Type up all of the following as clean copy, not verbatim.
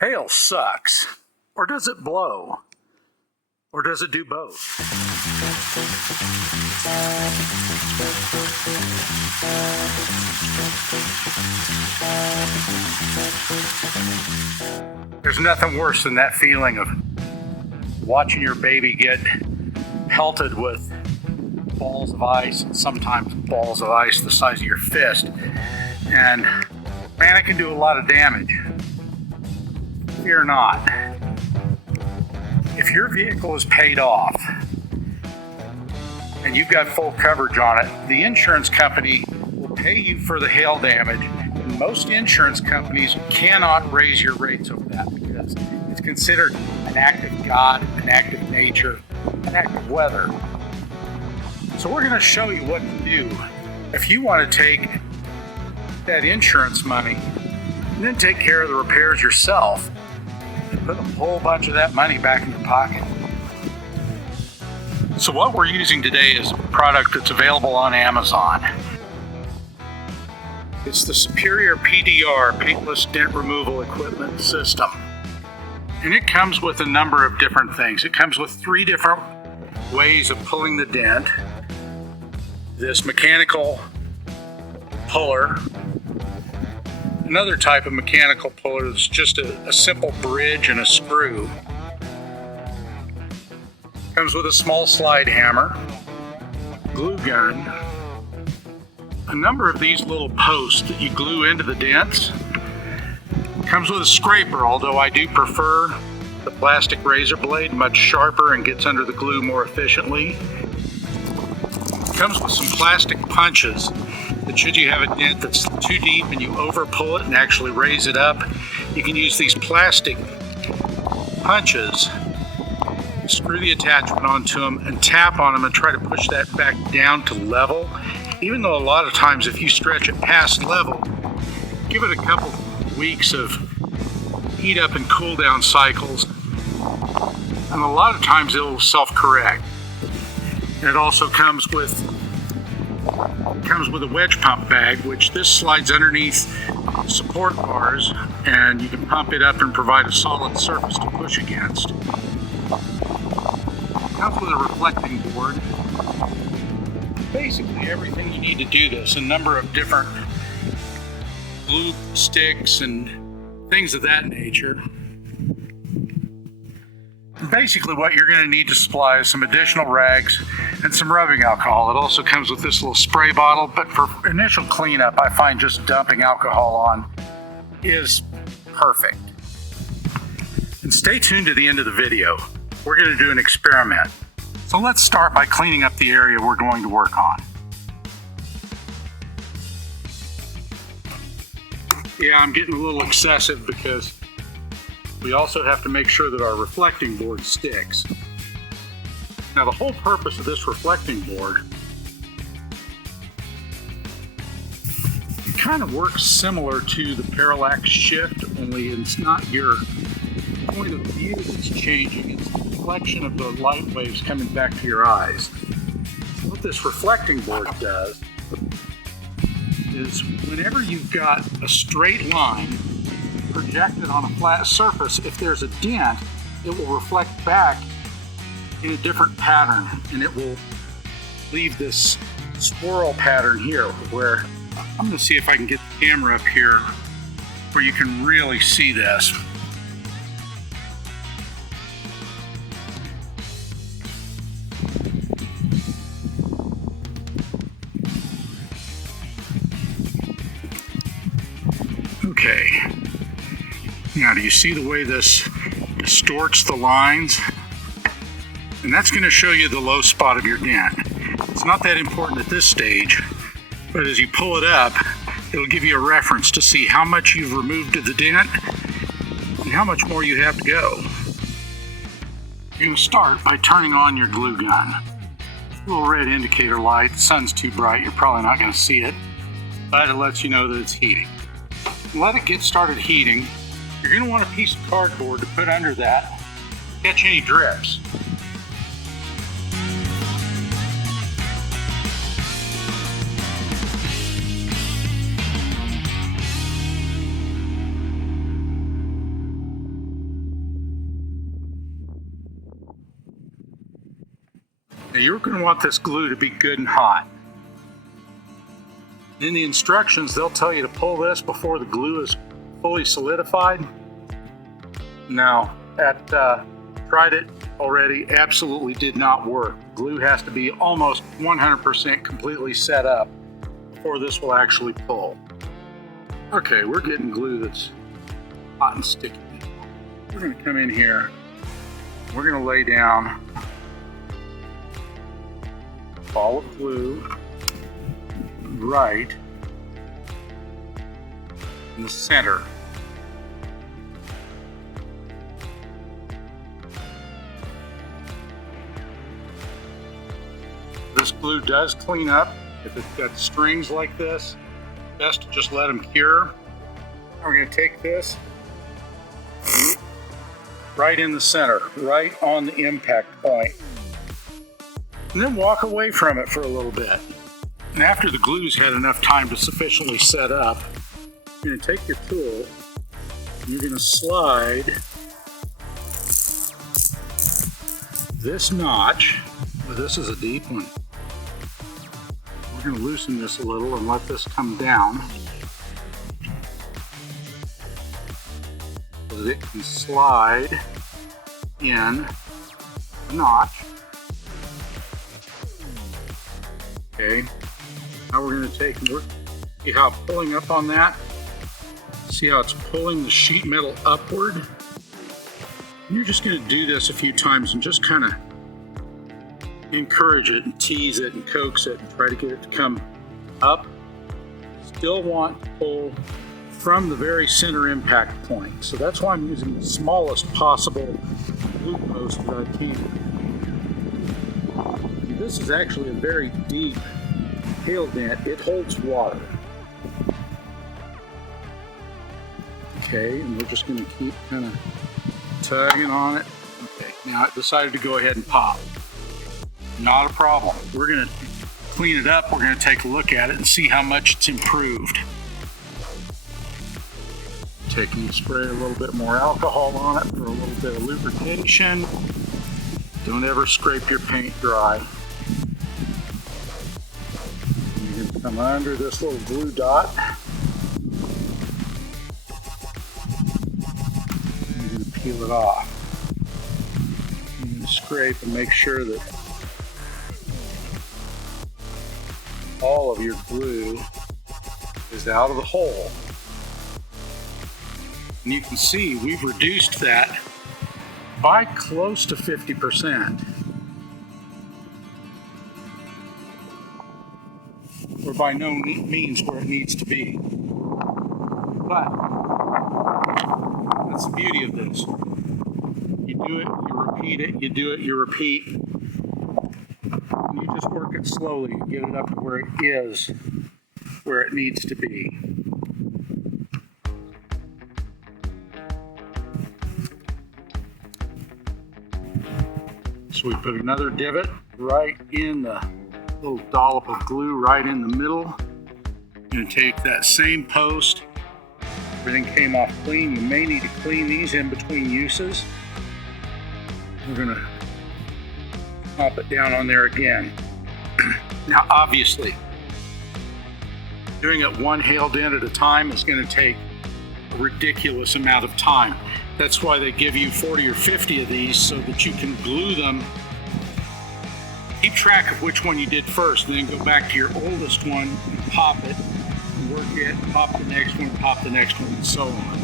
Hail sucks. Or does it blow? Or does it do both? There's nothing worse than that feeling of watching your baby get pelted with balls of ice, and sometimes balls of ice the size of your fist. And man, it can do a lot of damage. Fear not. If your vehicle is paid off and you've got full coverage on it, the insurance company will pay you for the hail damage. And most insurance companies cannot raise your rates over that because it's considered an act of God, an act of nature, an act of weather. So we're going to show you what to do if you want to take that insurance money and then take care of the repairs yourself and put a whole bunch of that money back in your pocket. So what we're using today is a product that's available on Amazon. It's the Superior PDR, Paintless Dent Removal Equipment System. And it comes with a number of different things. It comes with 3 different ways of pulling the dent. This mechanical puller, another type of mechanical puller that's just a simple bridge and a screw. Comes with a small slide hammer, glue gun, a number of these little posts that you glue into the dents. Comes with a scraper, although I do prefer the plastic razor blade, much sharper and gets under the glue more efficiently. Comes with some plastic punches that should you have a dent that's too deep and you over pull it and actually raise it up, you can use these plastic punches, screw the attachment onto them and tap on them and try to push that back down to level. Even though a lot of times if you stretch it past level, give it a couple weeks of heat up and cool down cycles, and a lot of times it'll self-correct. It also comes with a wedge pump bag, which this slides underneath support bars, and you can pump it up and provide a solid surface to push against. It comes with a reflecting board. Basically everything you need to do this, a number of different glue sticks and things of that nature. Basically what you're going to need to supply is some additional rags and some rubbing alcohol. It also comes with this little spray bottle, but for initial cleanup, I find just dumping alcohol on is perfect. And stay tuned to the end of the video. We're going to do an experiment. So let's start by cleaning up the area we're going to work on. Yeah, I'm getting a little excessive because we also have to make sure that our reflecting board sticks. Now the whole purpose of this reflecting board, it kind of works similar to the parallax shift, only it's not your point of view that's changing, it's the reflection of the light waves coming back to your eyes. What this reflecting board does is whenever you've got a straight line projected on a flat surface, if there's a dent, it will reflect back in a different pattern, and it will leave this swirl pattern here where I'm going to see if I can get the camera up here where you can really see this. Okay. Now, do you see the way this distorts the lines? And that's going to show you the low spot of your dent. It's not that important at this stage, but as you pull it up, it'll give you a reference to see how much you've removed of the dent and how much more you have to go. You're going to start by turning on your glue gun. Little red indicator light. The sun's too bright, you're probably not going to see it, but it lets you know that it's heating. Let it get started heating. You're going to want a piece of cardboard to put under that, catch any drips. Now you're going to want this glue to be good and hot. In the instructions, they'll tell you to pull this before the glue is fully solidified. Now, tried it already, absolutely did not work. Glue has to be almost 100% completely set up before this will actually pull. Okay, we're getting glue that's hot and sticky. We're going to come in here. We're going to lay down a ball of glue right in the center. This glue does clean up. If it's got strings like this, best to just let them cure. We're going to take this right in the center, right on the impact point, and then walk away from it for a little bit. And after the glue's had enough time to sufficiently set up, you're going to take your tool and you're going to slide this notch. Well, this is a deep one. We're going to loosen this a little and let this come down so that it can slide in the notch. Okay, now we're going to take and work. See how I'm pulling up on that? See how it's pulling the sheet metal upward? And you're just going to do this a few times and just kind of encourage it and tease it and coax it and try to get it to come up. Still want to pull from the very center impact point. So that's why I'm using the smallest possible glue post that I can. This is actually a very deep hail dent. It holds water. Okay, and we're just going to keep kind of tugging on it. Okay, now it decided to go ahead and pop. Not a problem. We're going to clean it up. We're going to take a look at it and see how much it's improved. Taking and spray a little bit more alcohol on it for a little bit of lubrication. Don't ever scrape your paint dry. You can come under this little glue dot. You're going to peel it off. You're going to scrape and make sure that all of your glue is out of the hole. And you can see we've reduced that by close to 50%. We're by no means where it needs to be. But that's the beauty of this. You do it, you repeat it, you do it, you repeat. And you just work it slowly and get it up to where it is, where it needs to be. So we put another divot right in the little dollop of glue right in the middle. You're going to take that same post. Everything came off clean. You may need to clean these in between uses. We're going to pop it down on there again. Now obviously, doing it one hail dent at a time is going to take a ridiculous amount of time. That's why they give you 40 or 50 of these so that you can glue them. Keep track of which one you did first, and then go back to your oldest one and pop it, and work it, pop the next one, pop the next one, and so on.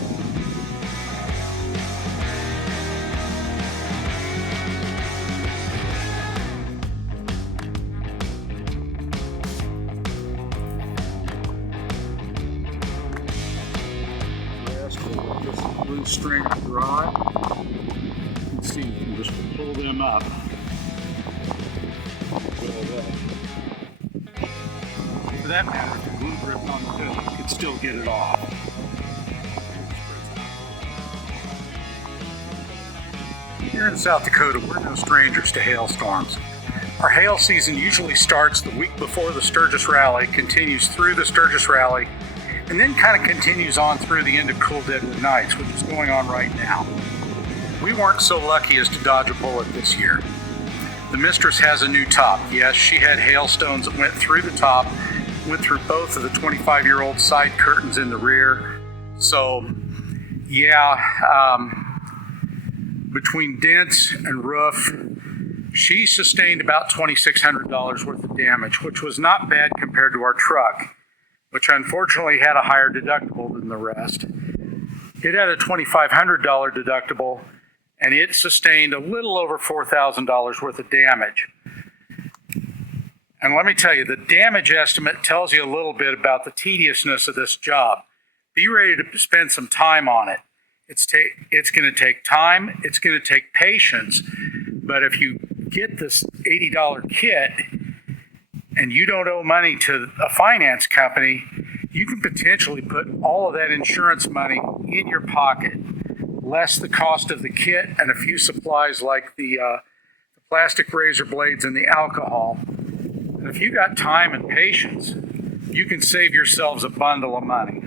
Glue string dry. You can see you can just pull them up. For that matter, if the glue dripped on the hood, you could still get it off. Here in South Dakota, we're no strangers to hailstorms. Our hail season usually starts the week before the Sturgis Rally, continues through the Sturgis Rally, and then kind of continues on through the end of Cool Deadwood Nights, which is going on right now. We weren't so lucky as to dodge a bullet this year. The Mistress has a new top. Yes, she had hailstones that went through the top, went through both of the 25-year-old side curtains in the rear. So, yeah, between dents and roof, she sustained about $2,600 worth of damage, which was not bad compared to our truck, which unfortunately had a higher deductible than the rest. It had a $2,500 deductible, and it sustained a little over $4,000 worth of damage. And let me tell you, the damage estimate tells you a little bit about the tediousness of this job. Be ready to spend some time on it. It's going to take time, it's going to take patience, but if you get this $80 kit and you don't owe money to a finance company, you can potentially put all of that insurance money in your pocket, less the cost of the kit and a few supplies like the plastic razor blades and the alcohol. And if you got time and patience, you can save yourselves a bundle of money.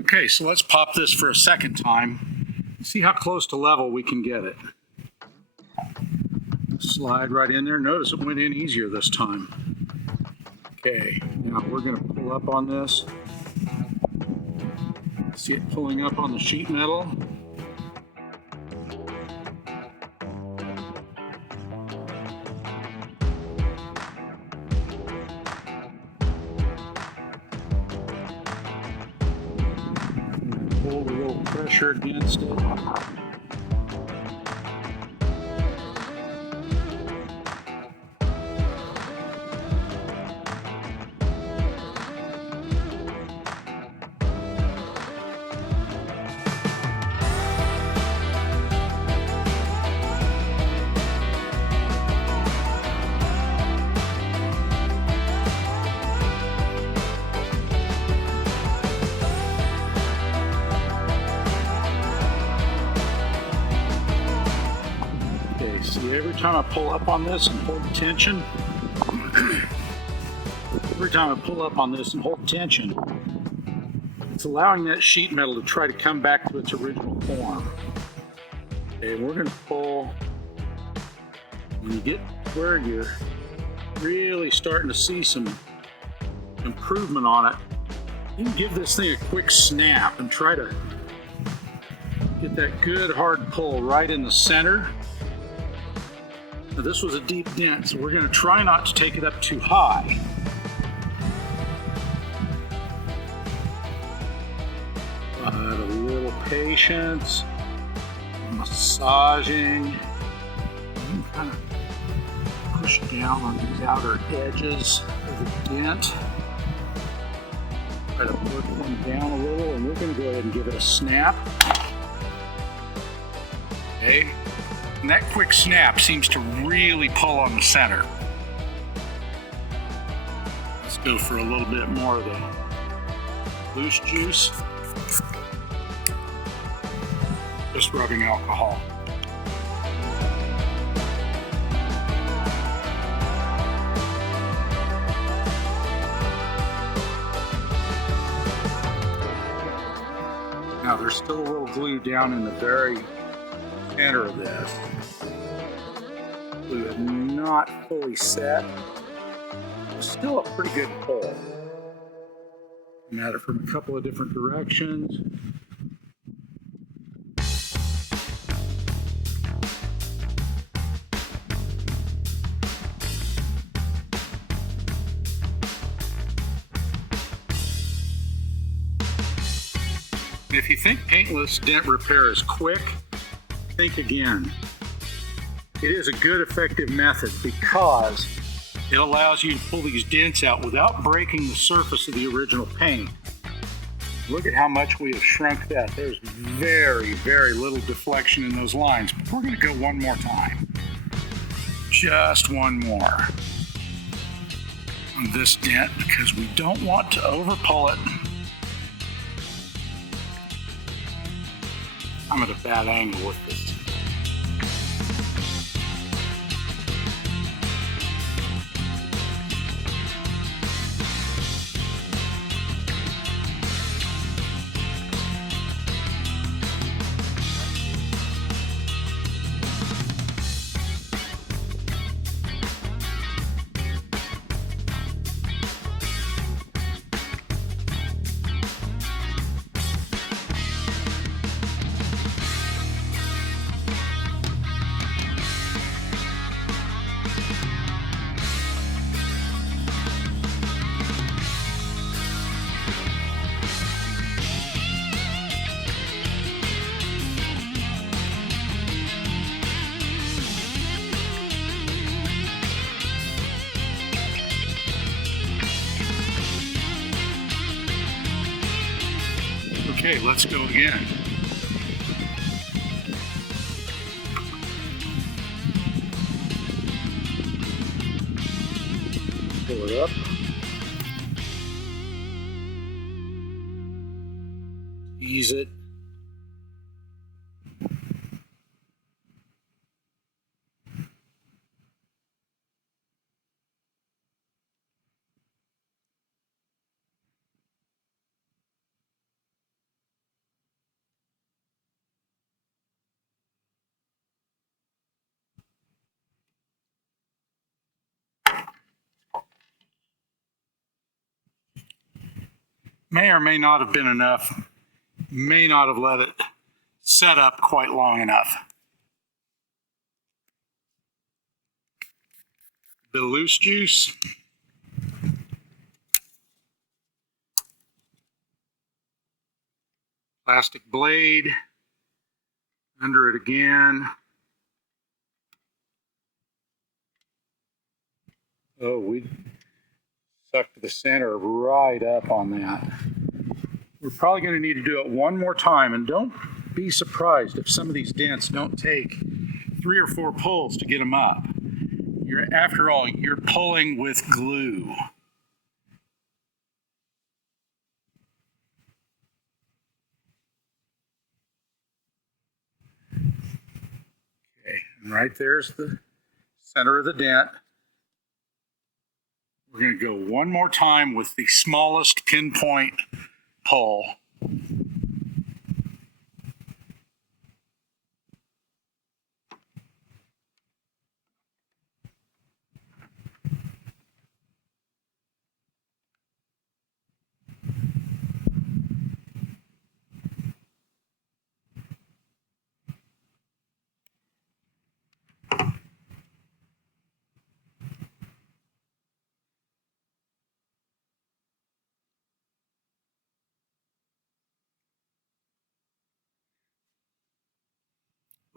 Okay, so let's pop this for a second time. See how close to level we can get it. Slide right in there. Notice it went in easier this time. Okay, now we're going to pull up on this. See it pulling up on the sheet metal. Hold a little pressure against it. See, every time I pull up on this and hold tension, it's allowing that sheet metal to try to come back to its original form. Okay, we're going to pull. When you get where you're really starting to see some improvement on it, you can give this thing a quick snap and try to get that good hard pull right in the center. Now, this was a deep dent, so we're going to try not to take it up too high. But a little patience, massaging, and kind of push down on these outer edges of the dent. Try to work them down a little, and we're going to go ahead and give it a snap. Okay. And that quick snap seems to really pull on the center. Let's go for a little bit more of the loose juice. Just rubbing alcohol. Now there's still a little glue down in the very center of this. Glue is not fully set. It's still a pretty good pull. I'm at it from a couple of different directions. If you think paintless dent repair is quick, think again. It is a good, effective method because it allows you to pull these dents out without breaking the surface of the original paint. Look at how much we have shrunk that. There's very, very little deflection in those lines. But we're going to go one more time. Just one more on this dent because we don't want to overpull it. I'm at a bad angle with this. Okay, let's go again. Pull it up. Ease it. May or may not have been enough. May not have let it set up quite long enough. Bit of loose juice. Plastic blade. Under it again. Oh, we sucked the center right up on that. We're probably going to need to do it one more time, and don't be surprised if some of these dents don't take 3 or 4 pulls to get them up. After all, you're pulling with glue. Okay, and right there's the center of the dent. We're going to go one more time with the smallest pinpoint pull.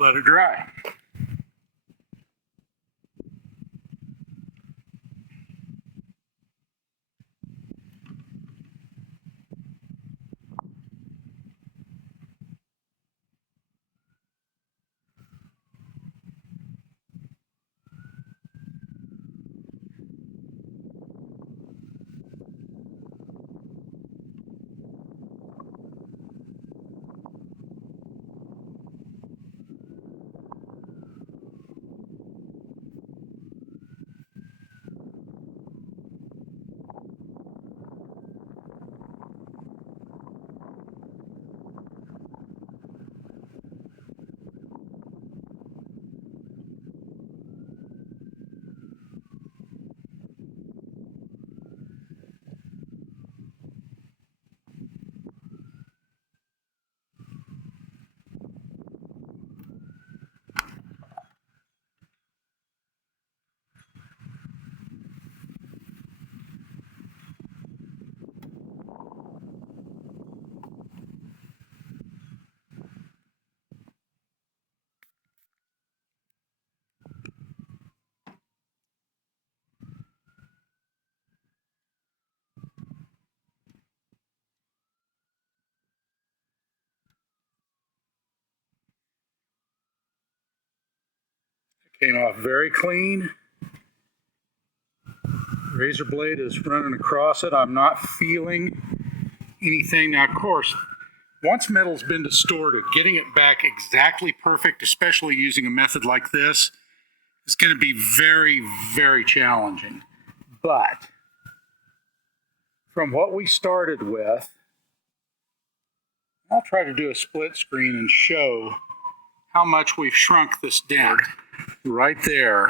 Let it dry. Came off very clean. Razor blade is running across it. I'm not feeling anything. Now, of course, once metal's been distorted, getting it back exactly perfect, especially using a method like this, is going to be very, very challenging. But from what we started with, I'll try to do a split screen and show how much we've shrunk this dent. Right there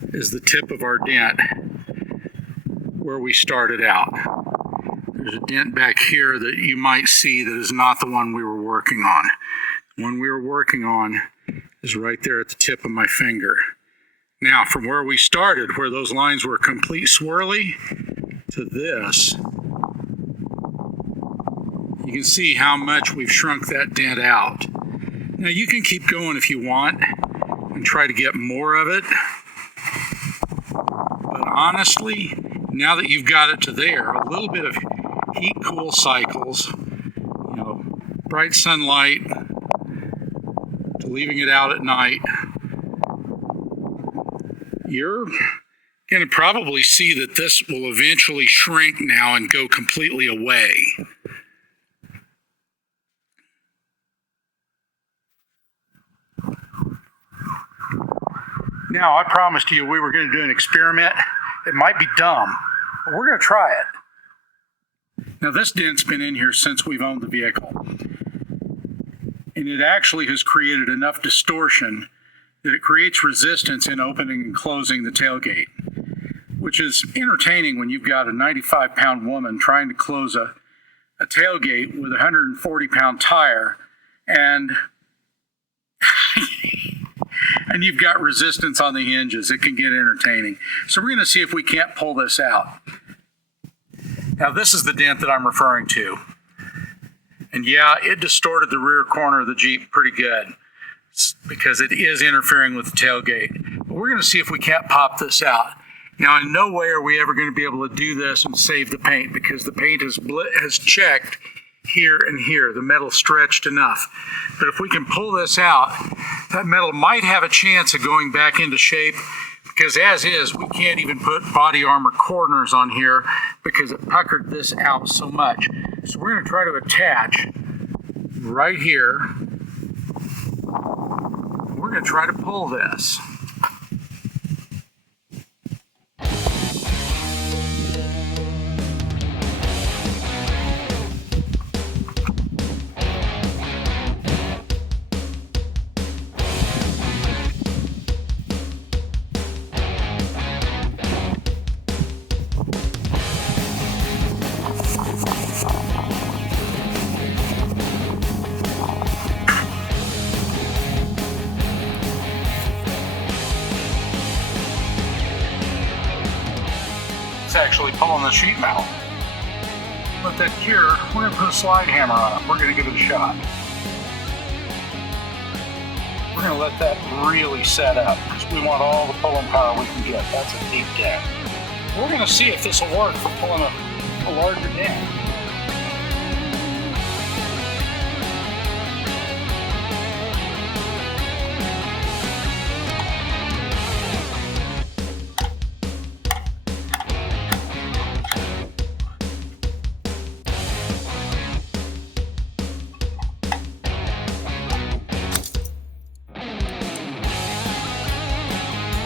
is the tip of our dent where we started out. There's a dent back here that you might see that is not the one we were working on. The one we were working on is right there at the tip of my finger. Now, from where we started, where those lines were complete swirly, to this, you can see how much we've shrunk that dent out. Now, you can keep going if you want and try to get more of it. But honestly, now that you've got it to there, a little bit of heat cool cycles bright sunlight to leaving it out at night, you're going to probably see that this will eventually shrink now and go completely away. Now, I promised you we were going to do an experiment. It might be dumb, but we're going to try it. Now, this dent's been in here since we've owned the vehicle, and it actually has created enough distortion that it creates resistance in opening and closing the tailgate, which is entertaining when you've got a 95-pound woman trying to close a tailgate with a 140-pound tire, and and you've got resistance on the hinges. It can get entertaining. So we're going to see if we can't pull this out. Now, this is the dent that I'm referring to. And yeah, it distorted the rear corner of the Jeep pretty good because it is interfering with the tailgate. But we're going to see if we can't pop this out. Now, in no way are we ever going to be able to do this and save the paint because the paint has checked here and here. The metal's stretched enough. But if we can pull this out, that metal might have a chance of going back into shape because as is, we can't even put body armor corners on here because it puckered this out so much. So we're going to try to attach right here. We're going to try to pull this. Actually pulling the sheet metal. Let that cure. We're going to put a slide hammer on it. We're going to give it a shot. We're going to let that really set up because we want all the pulling power we can get. That's a deep dent. We're going to see if this will work for pulling a larger dent.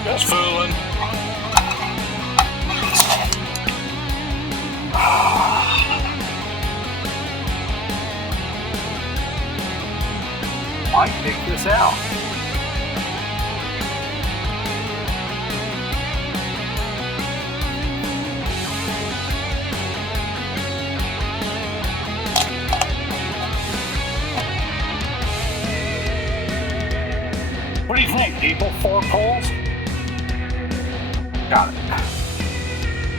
Just fooling. Might take this out. What do you think, people? 4 pulls? Got it.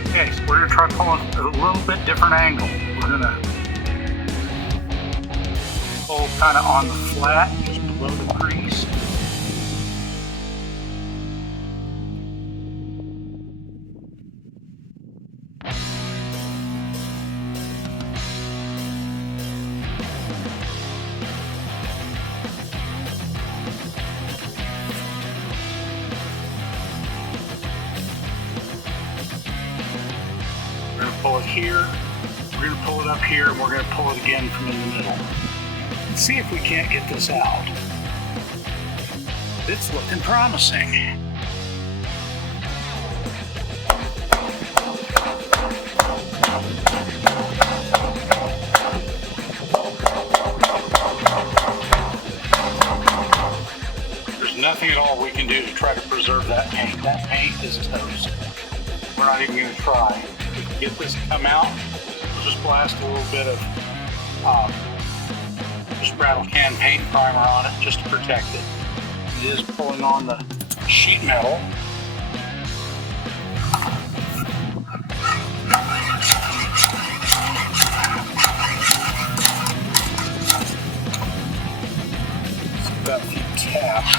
Okay, so we're going to try pulling at a little bit different angle. We're going to pull kind of on the flat, just below the crease. We're going to pull it here, we're going to pull it up here, and we're going to pull it again from in the middle. Let's see if we can't get this out. It's looking promising. There's nothing at all we can do to try to preserve that paint. That paint is toast. We're not even going to try. If we can get this to come out, we'll just blast a little bit of just rattle can paint primer on it just to protect it. It is pulling on the sheet metal. Just about a few taps.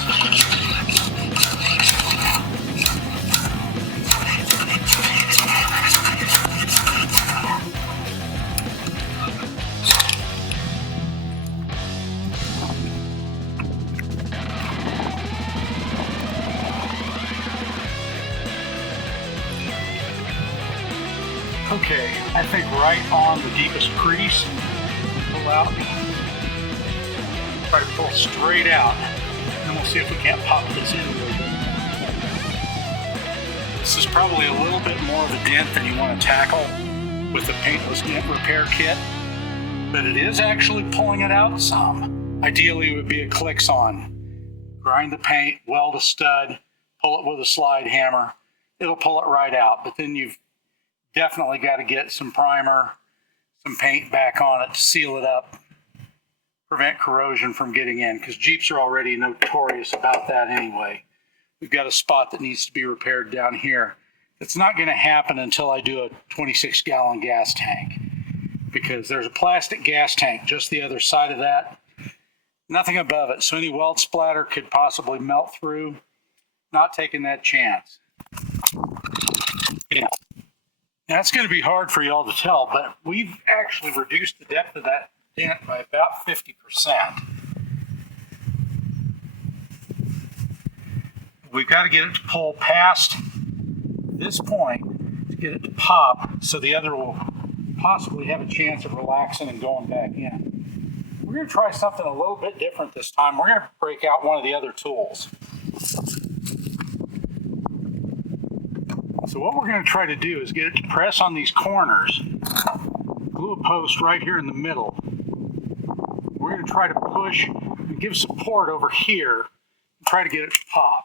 Okay, I think right on the deepest crease. Pull out. Try to pull straight out. And we'll see if we can't pop this in a little bit. This is probably a little bit more of a dent than you want to tackle with the paintless dent repair kit, but it is actually pulling it out some. Ideally, it would be a click-on. Grind the paint, weld a stud, pull it with a slide hammer. It'll pull it right out, but then you've definitely got to get some primer, some paint back on it to seal it up, prevent corrosion from getting in, because Jeeps are already notorious about that anyway. We've got a spot that needs to be repaired down here. It's not going to happen until I do a 26-gallon gas tank, because there's a plastic gas tank just the other side of that. Nothing above it, so any weld splatter could possibly melt through. Not taking that chance. Yeah. Now, it's going to be hard for y'all to tell, but we've actually reduced the depth of that dent by about 50%. We've got to get it to pull past this point to get it to pop, so the other will possibly have a chance of relaxing and going back in. We're going to try something a little bit different this time. We're going to break out one of the other tools. So what we're going to try to do is get it to press on these corners, glue a post right here in the middle. We're going to try to push and give support over here and try to get it to pop.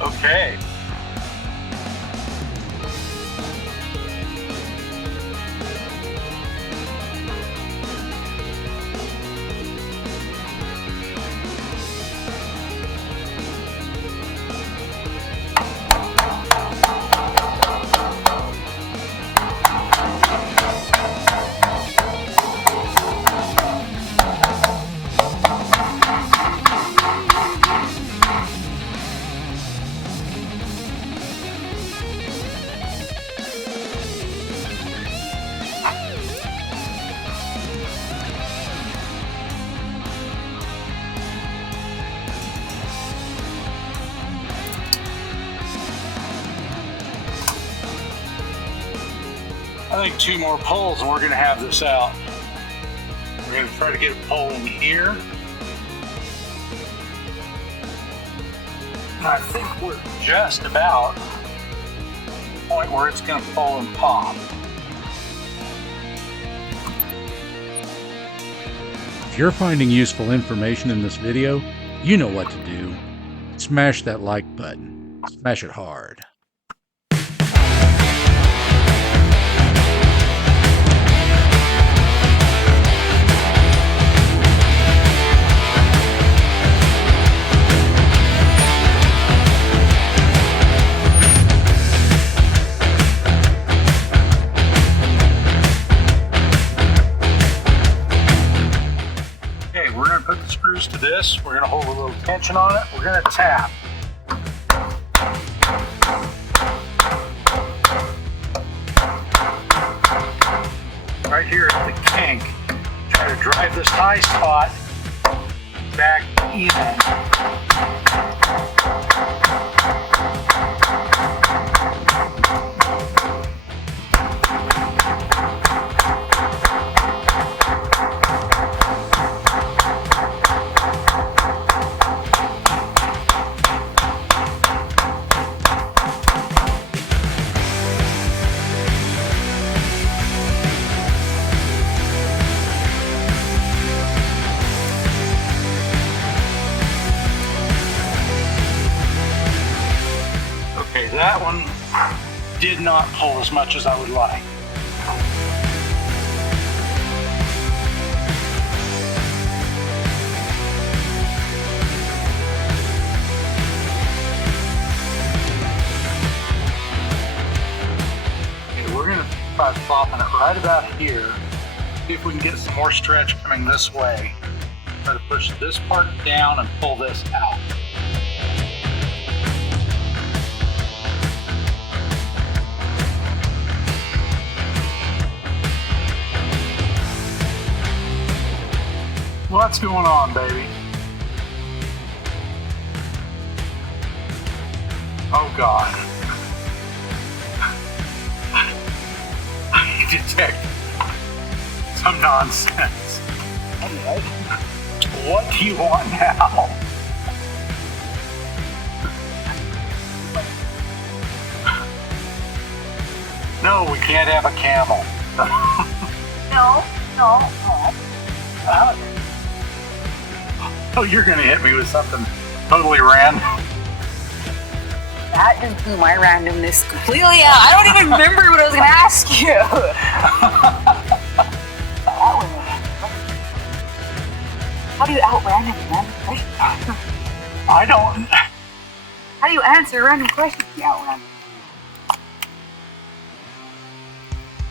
Okay. I think 2 more pulls and we're going to have this out. We're going to try to get a pull in here. And I think we're just about the point where it's going to pull and pop. If you're finding useful information in this video, you know what to do. Smash that like button. Smash it hard. To this, we're going to hold a little tension on it. We're going to tap. Right here at the kink, try to drive this high spot back even. That one did not pull as much as I would like. soften it right about here. See if we can get some more stretch coming this way. Try to push this part down and pull this out. What's going on, baby? Oh God. I detect some nonsense. What do you want now? No, we can't have a camel. No. Oh, you're gonna hit me with something totally random. That just blew my randomness completely out. I don't even remember what I was gonna ask you. How do you out-random random questions? I don't. How do you answer random questions if you out-random?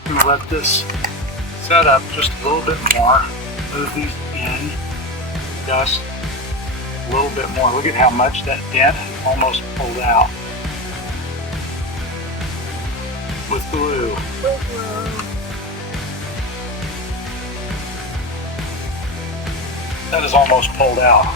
I'm gonna let this set up just a little bit more. Move these in, just a little bit more. Look at how much that dent almost pulled out with glue. That is almost pulled out.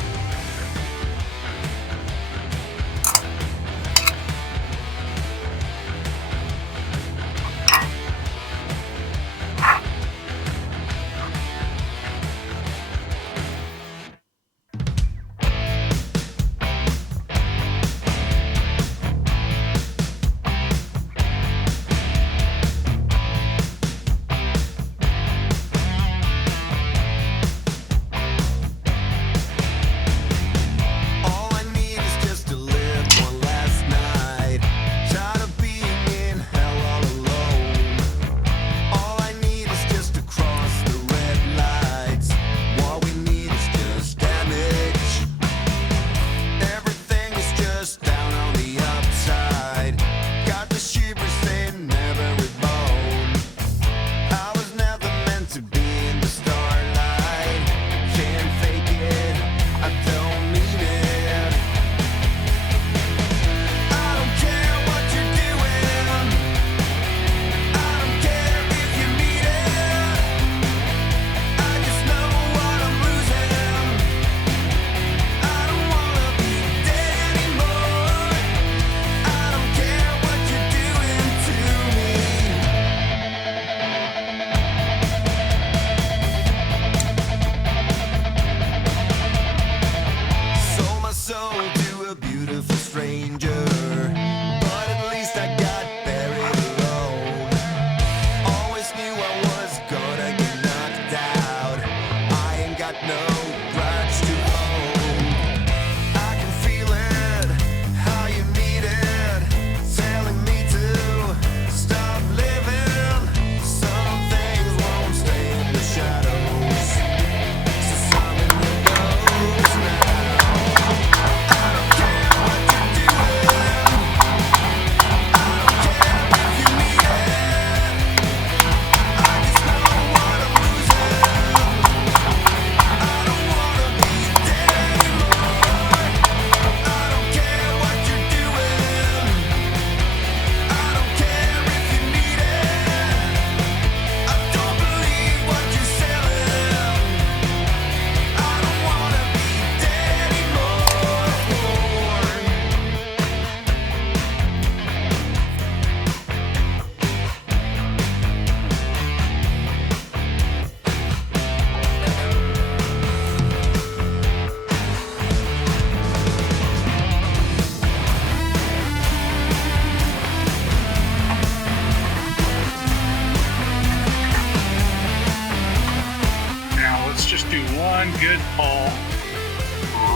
one good pull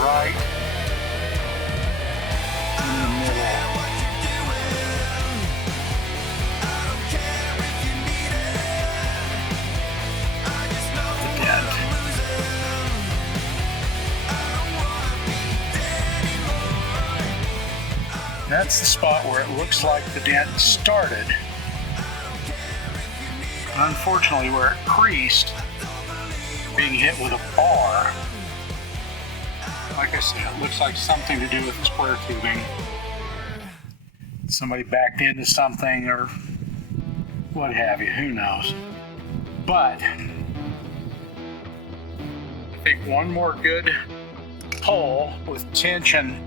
right in the middle. The dent. That's the spot where it looks like the dent started. And unfortunately, where it creased, being hit with a bar, like I said, it looks like something to do with the square tubing. Somebody backed into something or what have you, who knows. But I think one more good pull with tension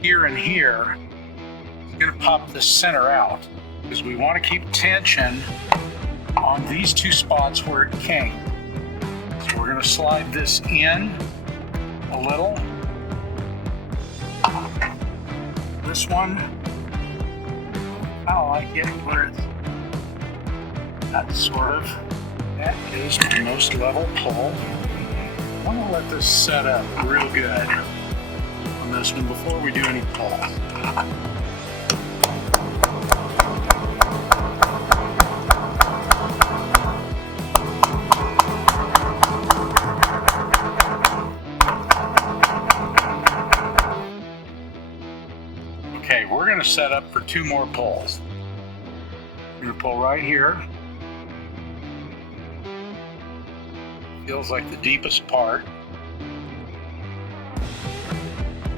here and here is going to pop the center out, because we want to keep tension on these two spots where it came. So we're going to slide this in a little. This one, I like it where it's that sort of, that is my most level pull. I'm going to let this set up real good on this one before we do any pulls. Okay, we're going to set up for 2 more pulls. I'm going to pull right here. Feels like the deepest part.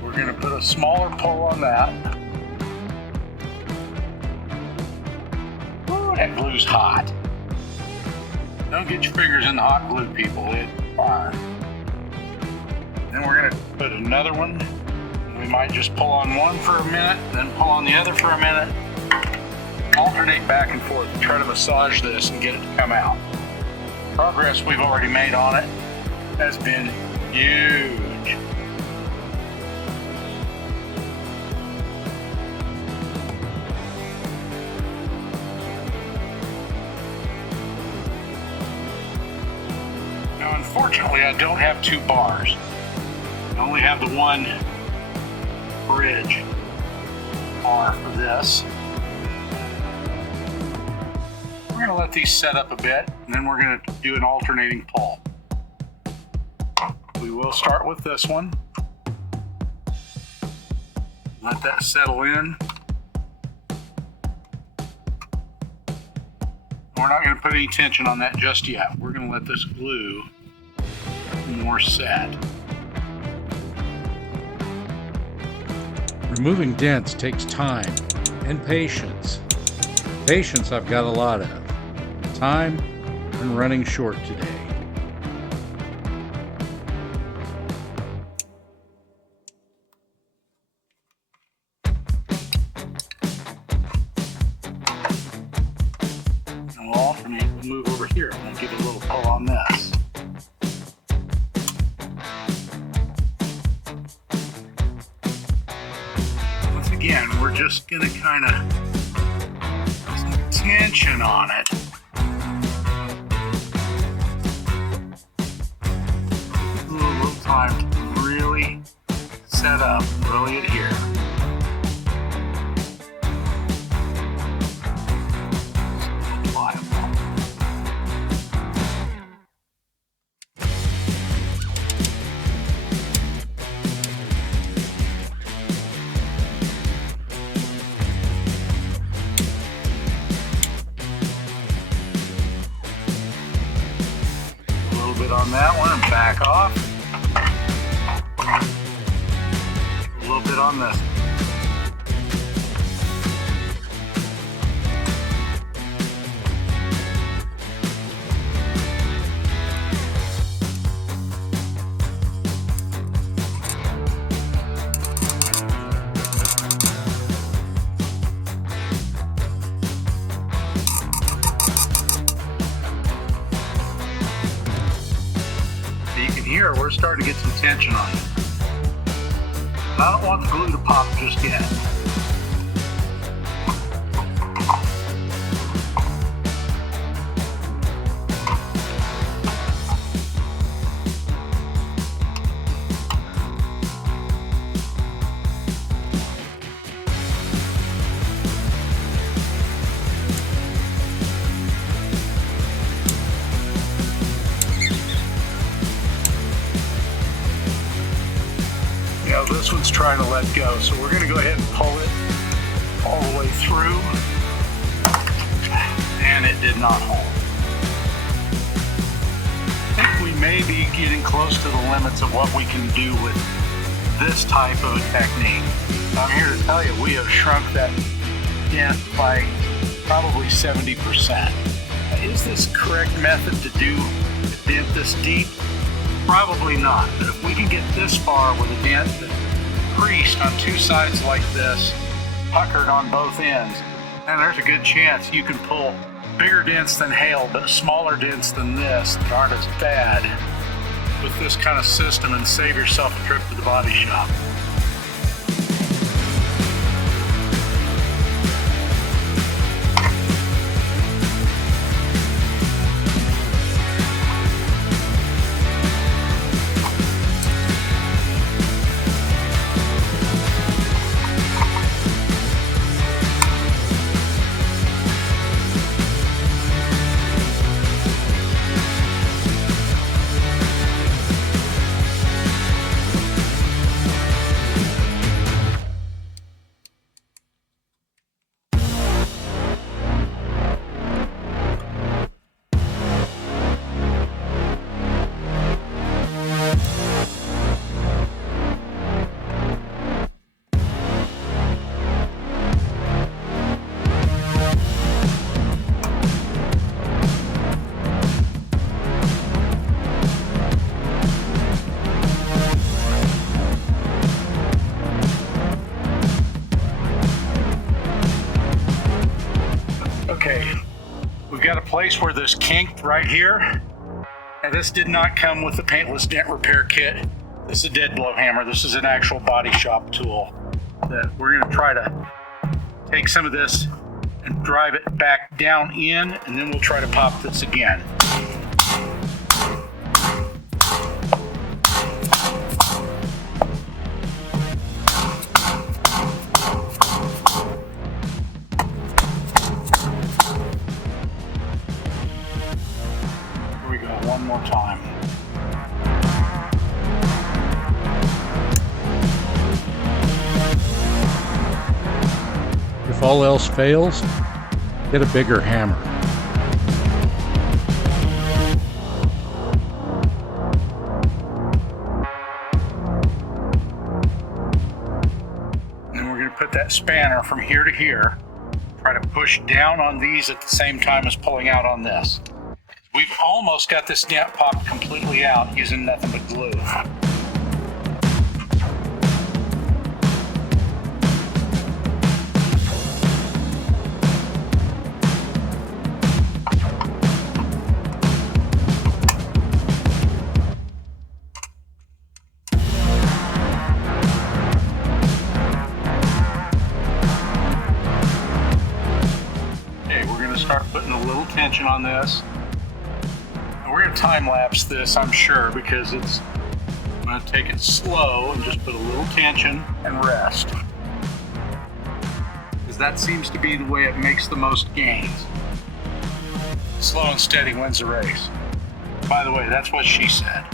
We're going to put a smaller pull on that. Ooh, that glue's hot. Don't get your fingers in the hot glue, people. It's fire. Then we're going to put another one. We might just pull on one for a minute, then pull on the other for a minute. Alternate back and forth and try to massage this and get it to come out. Progress we've already made on it has been huge. Now, unfortunately, I don't have 2 bars. I only have the one bridge bar for this. We're going to let these set up a bit, and then we're going to do an alternating pull. We will start with this one. Let that settle in. We're not going to put any tension on that just yet. We're going to let this glue more set. Removing dents takes time and patience. Patience I've got a lot of. Time, I'm running short today. And we'll alternate. We'll move over here and we'll give a little pull on this. Once again, we're just going to kind of put some tension on it. Time to really set up, really adhere. A little bit on that one and back off. A little bit on this. So you can hear we're starting to get some tension on it. I don't want the glue to pop just yet. This one's trying to let go, so we're going to go ahead and pull it all the way through, and it did not hold. may be getting close to the limits of what we can do with this type of a technique. I'm here to tell you, we have shrunk that dent by probably 70%. Is this correct method to do a dent this deep? Probably not, but if we can get this far with a dent creased on two sides like this, puckered on both ends, then there's a good chance you can pull bigger dents than hail, but smaller dents than this that aren't as bad with this kind of system, and save yourself a trip to the body shop. Okay, we've got a place where this kinked right here, and this did not come with the paintless dent repair kit. This is a dead blow hammer. This is an actual body shop tool that we're going to try to take some of this and drive it back down in, and then we'll try to pop this again. One more time. If all else fails, get a bigger hammer. And then we're going to put that spanner from here to here, try to push down on these at the same time as pulling out on this. We've almost got this dent popped completely out using nothing but glue. Okay, we're going to start putting a little tension on this. We're going to time lapse this, I'm sure, because I'm going to take it slow and just put a little tension and rest. Because that seems to be the way it makes the most gains. Slow and steady wins the race. By the way, that's what she said.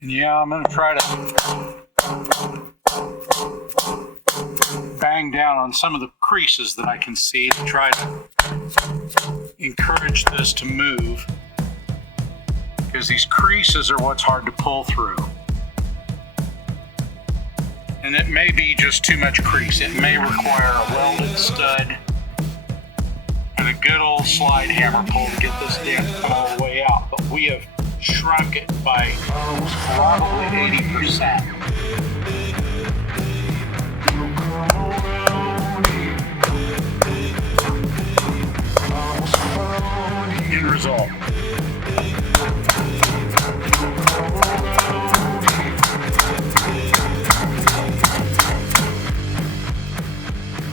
And yeah, I'm going to try to bang down on some of the creases that I can see to try to encourage this to move, because these creases are what's hard to pull through. And it may be just too much crease. It may require a welded stud and a good old slide hammer pull to get this dent cut all the way out. But we have shrunk it by probably 80%. End result.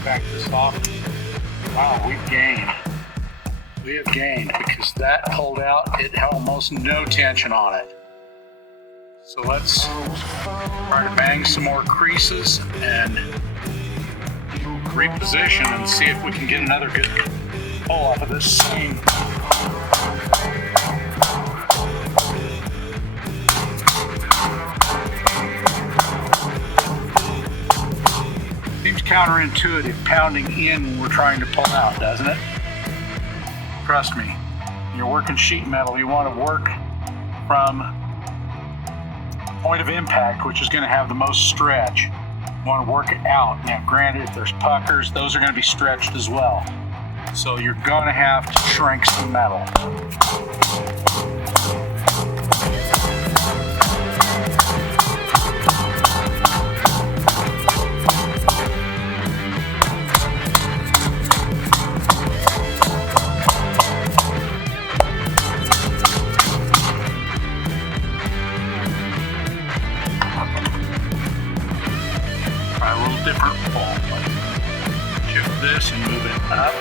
Back this off. Wow, we've gained. We have gained because that pulled out. It had almost no tension on it. So let's try to bang some more creases and reposition and see if we can get another good pull off of this seam. Seems counterintuitive pounding in when we're trying to pull out, doesn't it? Trust me, when you're working sheet metal, you want to work from point of impact, which is going to have the most stretch. You want to work it out. Now, granted, if there's puckers, those are going to be stretched as well. So you're going to have to shrink some metal. Different pull. Shift this and move it up.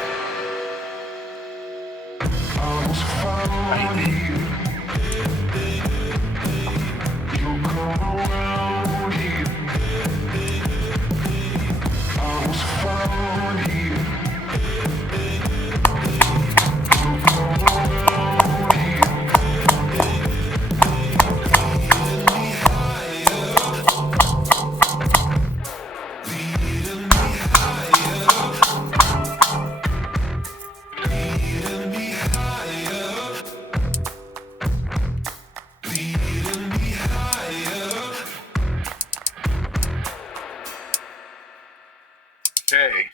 Okay.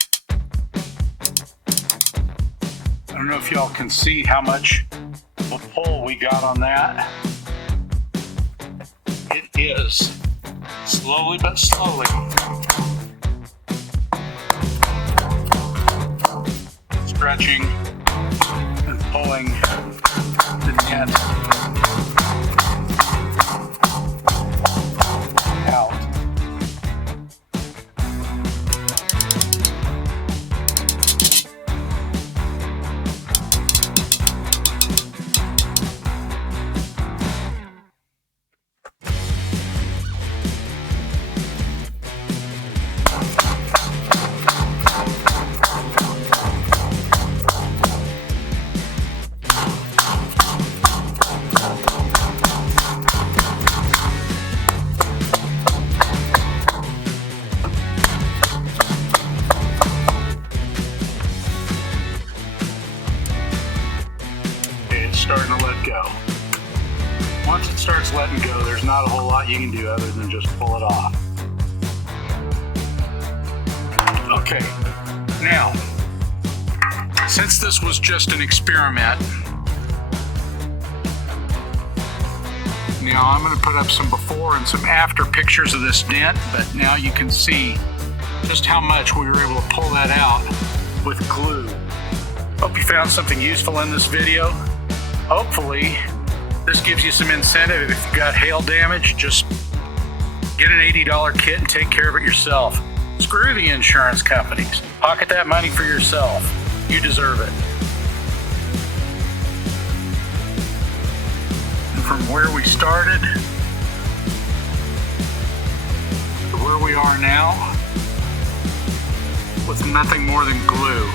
I don't know if y'all can see how much of a pull we got on that. It is slowly but slowly stretching and pulling the dent out. Starting to let go. Once it starts letting go, there's not a whole lot you can do other than just pull it off. Okay, now, since this was just an experiment, now I'm going to put up some before and some after pictures of this dent, but now you can see just how much we were able to pull that out with glue. Hope you found something useful in this video. Hopefully, this gives you some incentive. If you've got hail damage, just get an $80 kit and take care of it yourself. Screw the insurance companies. Pocket that money for yourself. You deserve it. And from where we started to where we are now, with nothing more than glue.